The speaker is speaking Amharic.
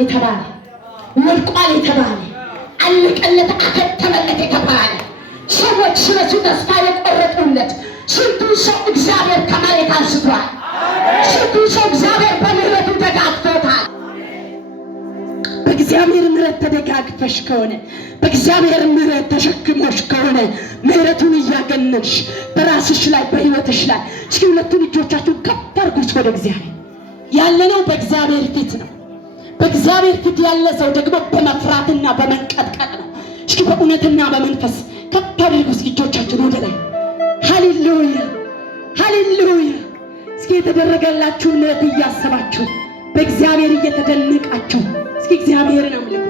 የተባለ ወልቋል የተባለ አለቀለት አከተመለት የተባለ ሰዎች ስለሱ ተስፋ የቆረጡለት ስንቱ ሰው እግዚአብሔር ከመሬት አንስቷል። ስንቱ ሰው እግዚአብሔር በምህረቱ ደጋግፎታል። በእግዚአብሔር ምህረት ተደጋግፈሽ ከሆነ በእግዚአብሔር ምህረት ተሸክሞሽ ከሆነ ምህረቱን እያገነንሽ በራስሽ ላይ በህይወትሽ ላይ እስኪ ሁለቱን እጆቻችሁን ከፍ አድርጉት ወደ እግዚአብሔር። ያለነው በእግዚአብሔር ፊት ነው። በእግዚአብሔር ፊት ያለ ሰው ደግሞ በመፍራትና በመንቀጥቀጥ ነው። እስኪ በእውነትና በመንፈስ ከፍ አድርጉ እስኪ እጆቻችሁን ወደ ላይ። ሃሌሉያ ሃሌሉያ። እስኪ የተደረገላችሁ ምህረት እያሰባችሁ በእግዚአብሔር እየተደነቃችሁ እስኪ እግዚአብሔርን አምልኩ።